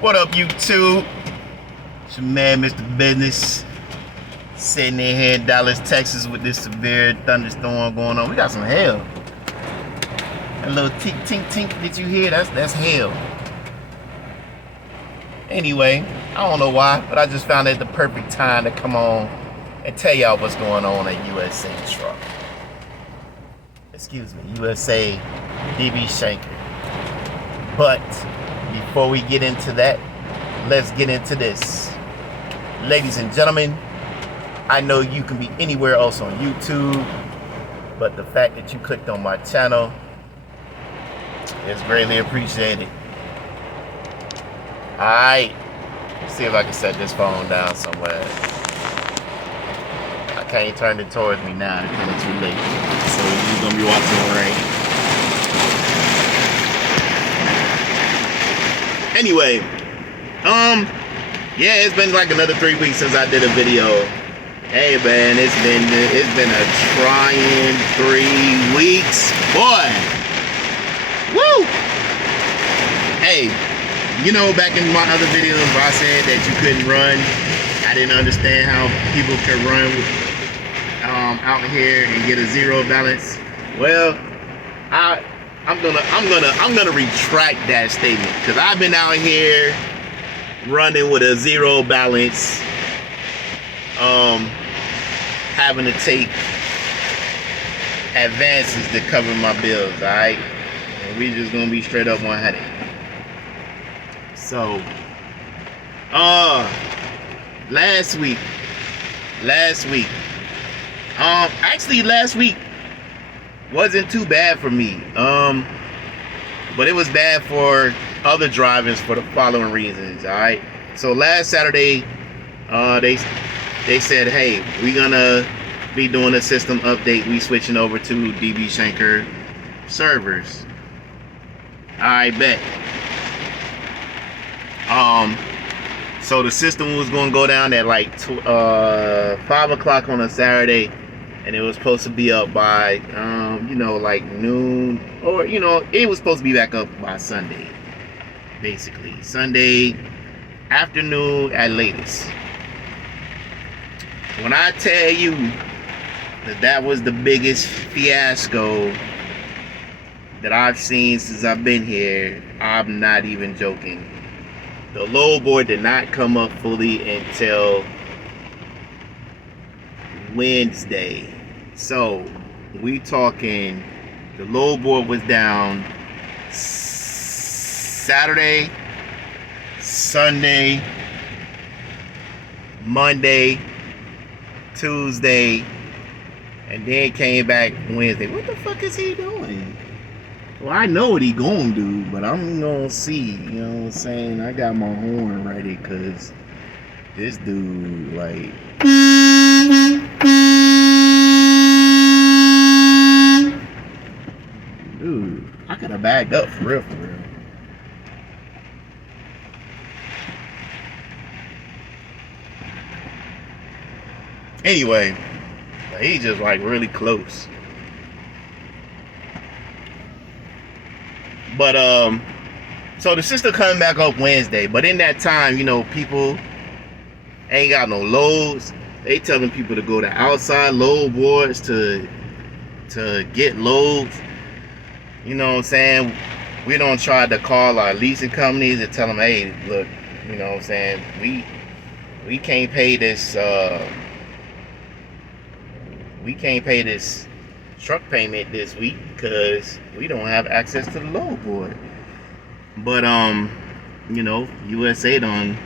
What up, YouTube? It's your man, Mr. Business. Sitting in here in Dallas, Texas with this severe thunderstorm going on. We got some hail. That little tink, tink, tink that you hear, that's hail. Anyway, I don't know why, but I just found it the perfect time to come on and tell y'all what's going on at USA Truck. Excuse me, USA DB Shanker. But before we get into that, let's get into this. Ladies and gentlemen, I know you can be anywhere else on YouTube, but the fact that you clicked on my channel is greatly appreciated. Alright, see if I can set this phone down somewhere. I can't turn it towards me now because it's too late. So you're gonna be watching the rain. Anyway, yeah, it's been like another 3 weeks since I did a video. Hey man, it's been a trying 3 weeks, boy. Woo! Hey, you know, back in my other videos where I said that you couldn't run, I didn't understand how people could run out here and get a zero balance. Well, I'm gonna retract that statement, because I've been out here running with a zero balance, having to take advances to cover my bills. All right, and we just gonna be straight up 100. So, last week, actually last week wasn't too bad for me. But it was bad for other drivers for the following reasons. All right. So last Saturday, they said, hey, we're gonna be doing a system update. We switching over to DB Shanker servers. I bet. So the system was gonna go down at like 5 o'clock on a Saturday, and it was supposed to be up by like noon, or it was supposed to be back up by Sunday, basically Sunday afternoon at latest. When I tell you that was the biggest fiasco that I've seen since I've been here, I'm not even joking. The load board did not come up fully until Wednesday. So we talking, the load board was down Saturday, Sunday, Monday, Tuesday, and then came back Wednesday. What the fuck is he doing? Well, I know what he gonna do, but I'm gonna see, you know what I'm saying? I got my horn ready, because this dude, like, dude, I could have backed up for real, for real. Anyway, he just like really close. But so the system coming back up Wednesday, but in that time, people ain't got no loads. They telling people to go to outside load boards to get loads. You know what I'm saying? We don't try to call our leasing companies and tell them, hey, look, you know what I'm saying, we can't pay this truck payment this week because we don't have access to the load board. But USA done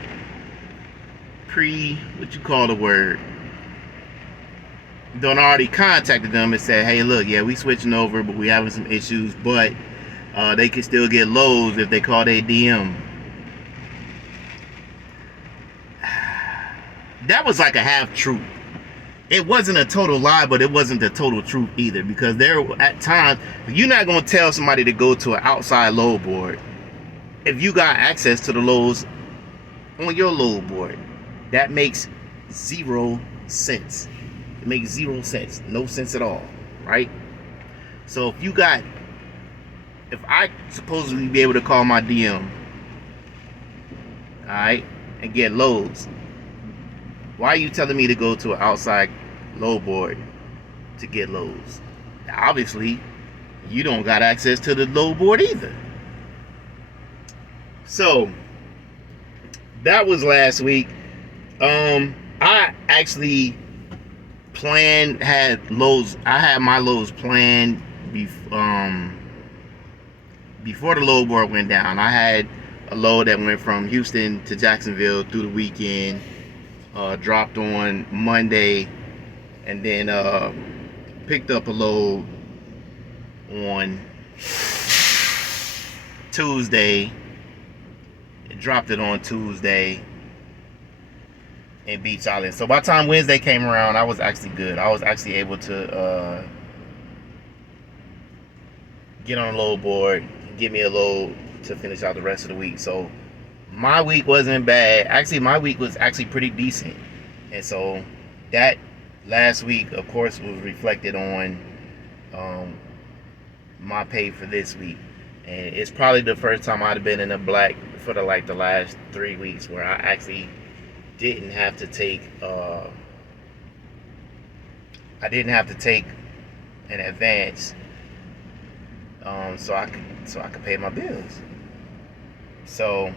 done already contacted them and said, hey, look, yeah, we switching over, but we having some issues, but they can still get loads if they call their DM. That was like a half truth. It wasn't a total lie, but it wasn't the total truth either, because there at times, you're not going to tell somebody to go to an outside load board if you got access to the loads on your load board. That makes 0 sense. It makes 0 sense. No sense at all, right? So if I supposedly be able to call my DM alright, and get loads. Why are you telling me to go to an outside load board to get loads? Obviously, you don't got access to the load board either. So that was last week. I actually had my loads planned before the load board went down. I had a load that went from Houston to Jacksonville through the weekend, dropped on Monday, and then picked up a load on Tuesday, dropped it on Tuesday in Beach Island. So by the time Wednesday came around, I was actually good. I was actually able to get on a load board, give me a load to finish out the rest of the week. So my week wasn't bad. Actually, my week was actually pretty decent. And so that last week, of course, was reflected on my pay for this week. And it's probably the first time I'd have been in the black for the last 3 weeks where I actually didn't have to take an advance, so I could pay my bills. So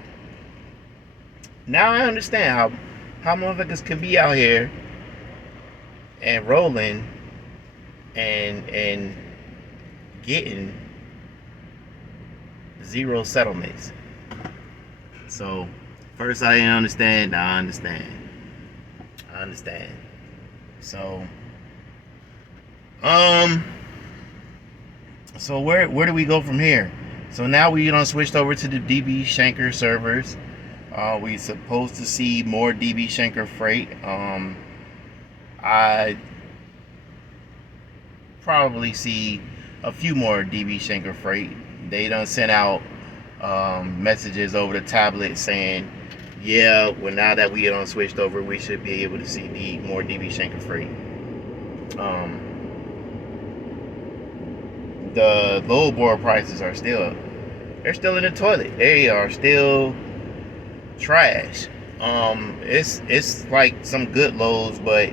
now I understand how motherfuckers can be out here and rolling and getting zero settlements. So first I didn't understand, now I understand. So so where do we go from here? So now we switched over to the DB Schenker servers. We supposed to see more DB Schenker freight. I probably see a few more DB Schenker freight. They done sent out messages over the tablet saying, yeah, well, now that we switched over, we should be able to see more DB Schenker freight. The load board prices are still in the toilet. They are still trash. It's like some good loads, but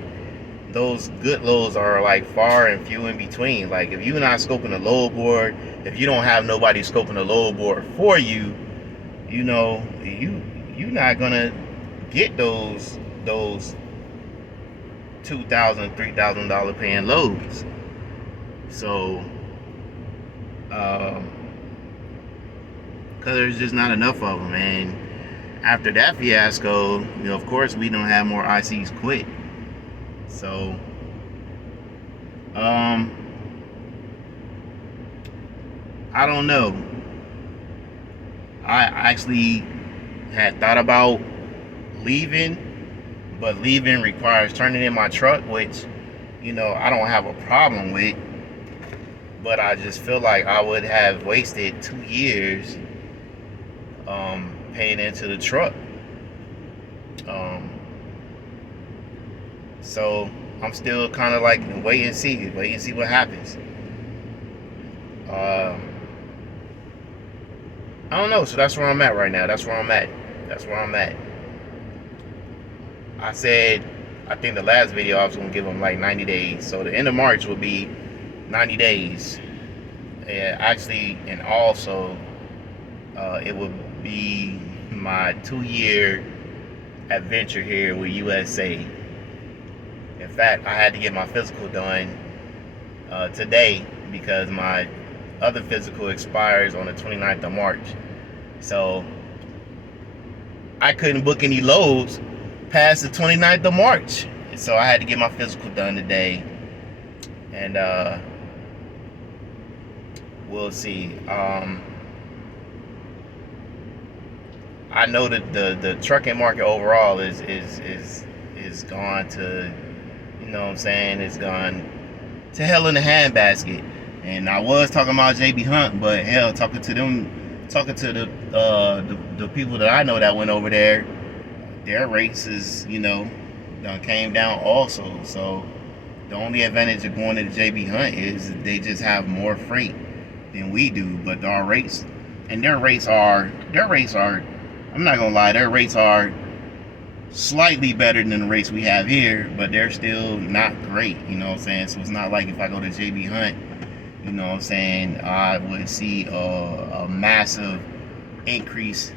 those good loads are like far and few in between. Like if you're not scoping the load board, if you don't have nobody scoping the load board for you, you're not gonna get those $2,000, $3,000 paying loads. So because there's just not enough of them. And after that fiasco, of course we don't have more ICs quit. So I don't know. I actually had thought about leaving, but leaving requires turning in my truck, which I don't have a problem with, but I just feel like I would have wasted 2 years paying into the truck. So I'm still kind of like wait and see what happens. I don't know. So that's where I'm at right now. That's where I'm at. I said, I think the last video I was gonna give them like 90 days. So the end of March will be 90 days. Yeah, actually, and also it would be my 2-year adventure here with USA. In fact, I had to get my physical done today because my other physical expires on the 29th of March. So I couldn't book any loads past the 29th of March. So I had to get my physical done today. And we'll see. I know that the trucking market overall is gone to, it's gone to hell in a handbasket. And I was talking about JB Hunt, but hell, talking to the people that I know that went over there, their rates is, done came down also. So the only advantage of going to the JB Hunt is they just have more freight than we do, but our rates, and their rates are I'm not gonna lie, their rates are slightly better than the rates we have here, but they're still not great, you know what I'm saying? So it's not like if I go to JB Hunt, you know what I'm saying, I would see a massive increase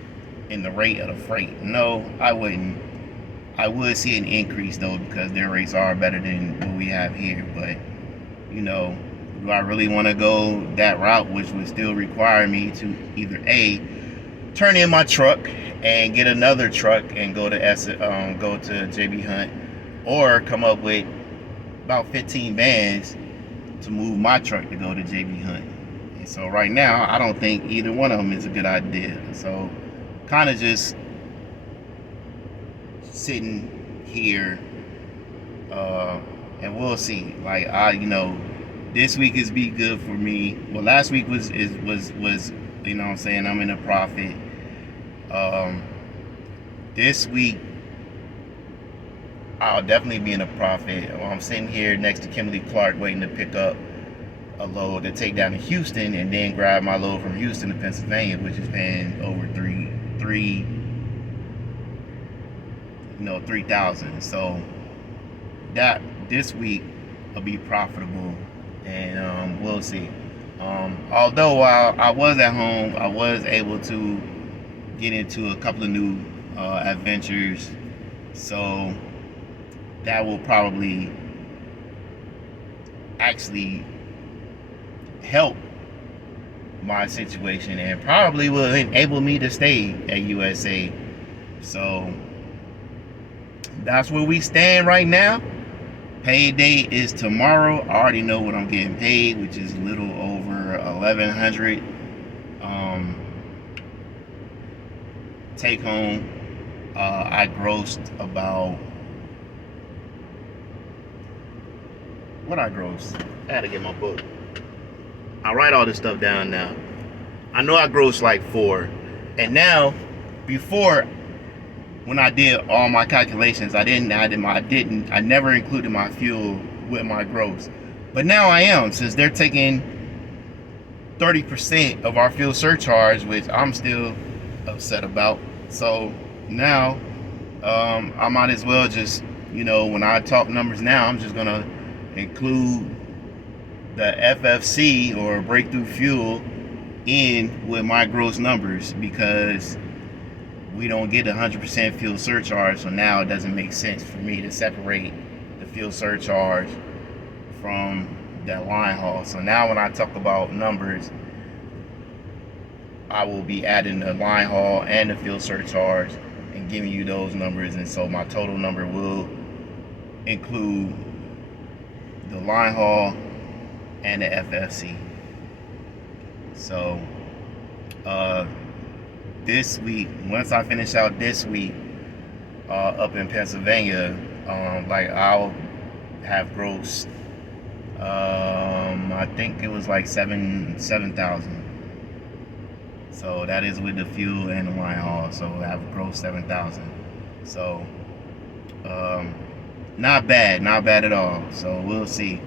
in the rate of the freight. No, I wouldn't. I would see an increase though, because their rates are better than what we have here. But you know, do I really want to go that route, which would still require me to either A, turn in my truck and get another truck and go to JB Hunt, or come up with about 15 bands to move my truck to go to JB Hunt. And so right now, I don't think either one of them is a good idea. So kind of just sitting here, and we'll see. Like this week is be good for me. Well, last week was you know what I'm saying, I'm in a profit. This week I'll definitely be in a profit. I'm sitting here next to Kimberly Clark waiting to pick up a load to take down to Houston, and then grab my load from Houston to Pennsylvania, which is paying over 3,000. So that this week will be profitable, and we'll see. Although while I was at home, I was able to get into a couple of new adventures, so that will probably actually help my situation, and probably will enable me to stay at USA. So that's where we stand right now. Payday is tomorrow. I already know what I'm getting paid, which is a little over 1,100. Take home, I grossed about, what I grossed? I had to get my book. I write all this stuff down now. I know I grossed like 4. And now, before, when I did all my calculations, I never included my fuel with my gross. But now I am, since they're taking 30% of our fuel surcharge, which I'm still upset about. So now I might as well just, when I talk numbers now, I'm just gonna include the FFC or breakthrough fuel in with my gross numbers, because we don't get 100% fuel surcharge. So now it doesn't make sense for me to separate the fuel surcharge from that line haul. So now when I talk about numbers, I will be adding the line haul and the fuel surcharge and giving you those numbers. And so my total number will include the line haul and the FFC. So this week, once I finish out this week up in Pennsylvania, I'll have grossed, I think it was like 7,000. So that is with the fuel and the line haul. So I have grossed 7,000. So not bad at all. So we'll see.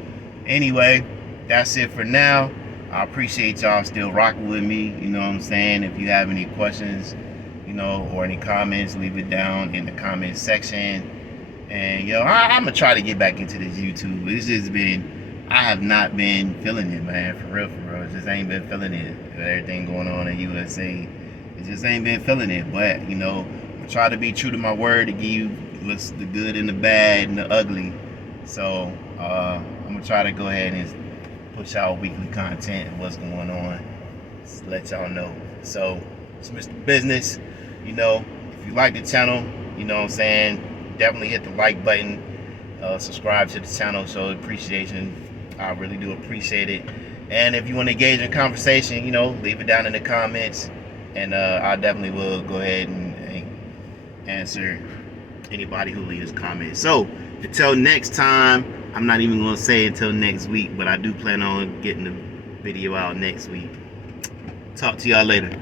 Anyway, that's it for now. I appreciate y'all still rocking with me. You know what I'm saying? If you have any questions, or any comments, leave it down in the comment section. And I'm gonna try to get back into this YouTube. It's just I have not been feeling it, man. For real. Just ain't been feeling it. With everything going on in USA, it just ain't been feeling it. But I try to be true to my word to give you what's the good and the bad and the ugly. So I'm gonna try to go ahead and push out weekly content and what's going on. Just let y'all know. So it's Mr. Business. If you like the channel, you know what I'm saying, definitely hit the like button. Subscribe to the channel, show appreciation. I really do appreciate it. And if you want to engage in conversation, leave it down in the comments, and I definitely will go ahead and answer anybody who leaves comments. So until next time, I'm not even going to say until next week, but I do plan on getting the video out next week. Talk to y'all later.